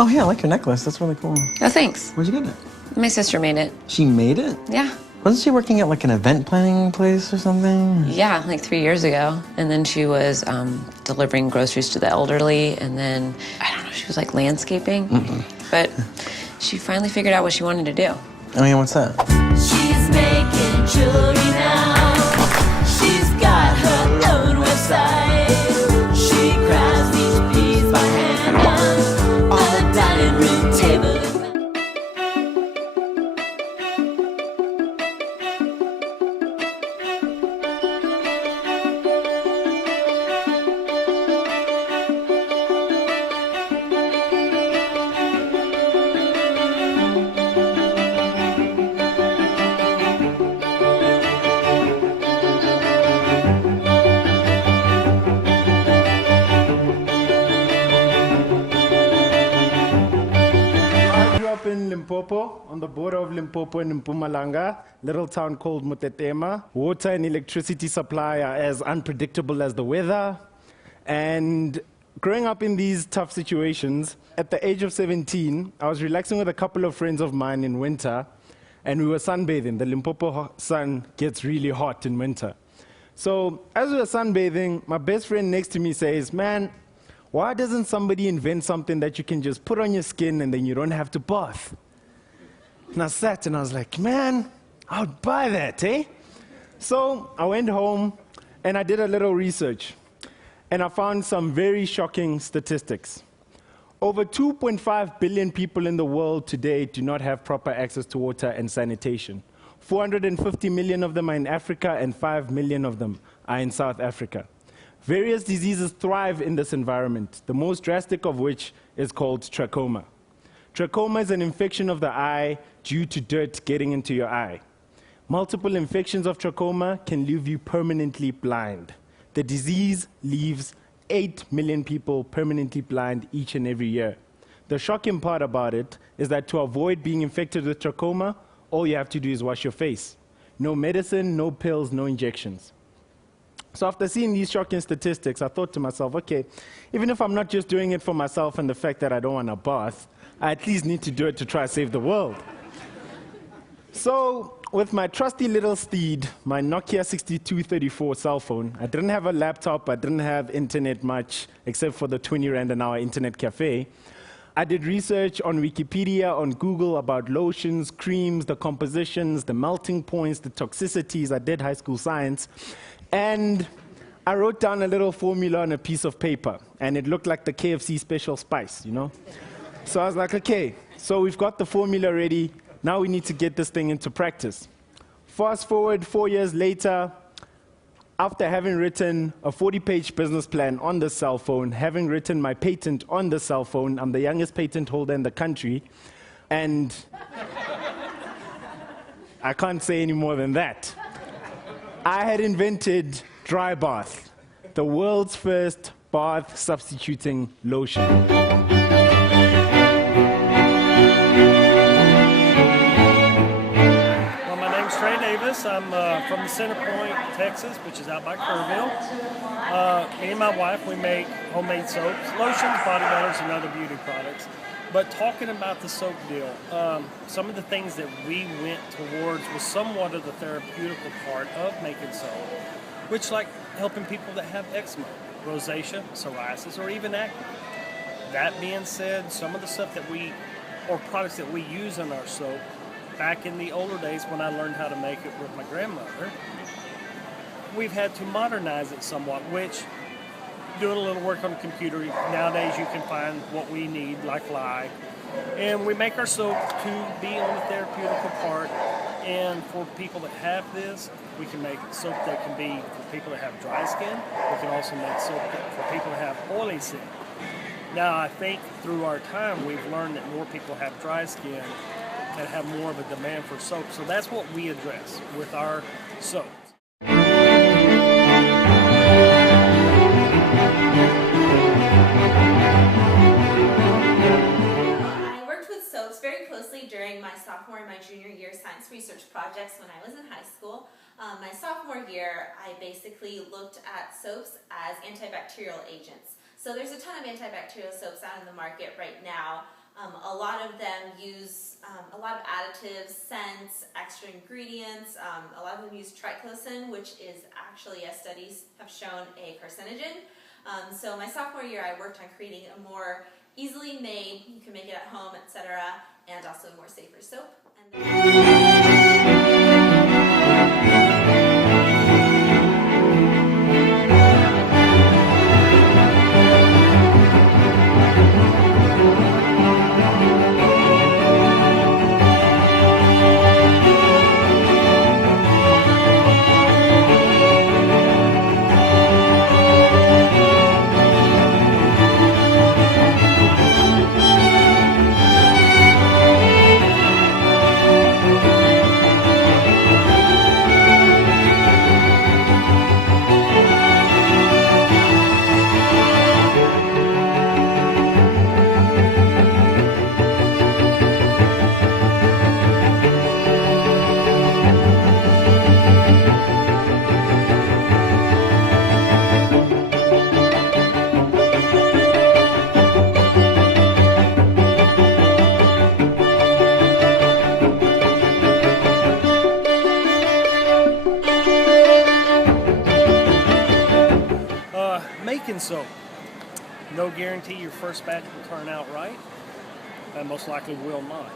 Oh, yeah, I like your necklace. That's really cool. Oh, thanks. Where'd you get it? My sister made it. She made it? Yeah. Wasn't she working at like an event planning place or something? Yeah, like 3 years ago. And then she was delivering groceries to the elderly. And then, I don't know, she was like landscaping. But she finally figured out what she wanted to do. Oh, yeah, what's that? She's making jewelry now. She's got her own website. She crafts each piece by hand on the dining room table. In Limpopo, on the border of Limpopo and Mpumalanga, little town called Mutetema. Water and electricity supply are as unpredictable as the weather. And growing up in these tough situations, at the age of 17, I was relaxing with a couple of friends of mine in winter, and we were sunbathing. The Limpopo sun gets really hot in winter. So as we were sunbathing, my best friend next to me says, "Man, why doesn't somebody invent something that you can just put on your skin and then you don't have to bath?" And I sat and I was like, man, I would buy that, eh? So I went home and I did a little research. And I found some very shocking statistics. Over 2.5 billion people in the world today do not have proper access to water and sanitation. 450 million of them are in Africa and 5 million of them are in South Africa. Various diseases thrive in this environment, the most drastic of which is called trachoma. Trachoma is an infection of the eye due to dirt getting into your eye. Multiple infections of trachoma can leave you permanently blind. The disease leaves 8 million people permanently blind each and every year. The shocking part about it is that to avoid being infected with trachoma, all you have to do is wash your face. No medicine, no pills, no injections. So after seeing these shocking statistics, I thought to myself, okay, even if I'm not just doing it for myself and the fact that I don't want a bath, I at least need to do it to try to save the world. So with my trusty little steed, my Nokia 6234 cell phone, I didn't have a laptop, I didn't have internet much, except for the 20 Rand an hour internet cafe. I did research on Wikipedia, on Google about lotions, creams, the compositions, the melting points, the toxicities. I did high school science. And I wrote down a little formula on a piece of paper, and it looked like the KFC special spice, you know? So I was like, okay, so we've got the formula ready. Now we need to get this thing into practice. Fast forward 4 years later, after having written a 40-page business plan on the cell phone, having written my patent on the cell phone, I'm the youngest patent holder in the country, and I can't say any more than that. I had invented dry bath, the world's first bath substituting lotion. I'm from the Center Point, Texas, which is out by Kerrville. Me and my wife, we make homemade soaps, lotions, body butters, and other beauty products. But talking about the soap deal, some of the things that we went towards was somewhat of the therapeutical part of making soap, which like helping people that have eczema, rosacea, psoriasis, or even acne. That being said, some of the stuff that or products that we use in our soap, back in the older days when I learned how to make it with my grandmother, we've had to modernize it somewhat, which, doing a little work on the computer, nowadays you can find what we need, like lye. And we make our soap to be on the therapeutical part. And for people that have this, we can make soap that can be for people that have dry skin. We can also make soap for people that have oily skin. Now, I think through our time, we've learned that more people have dry skin and have more of a demand for soap. So that's what we address with our soaps. I worked with soaps very closely during my sophomore and my junior year science research projects when I was in high school. My sophomore year, I basically looked at soaps as antibacterial agents. So there's a ton of antibacterial soaps out in the market right now. A lot of them use a lot of additives, scents, extra ingredients. A lot of them use triclosan, which is actually, as studies have shown, a carcinogen. So my sophomore year, I worked on creating a more easily made, you can make it at home, etc., and also a more safer soap. Making soap. No guarantee your first batch will turn out right. Most likely will not.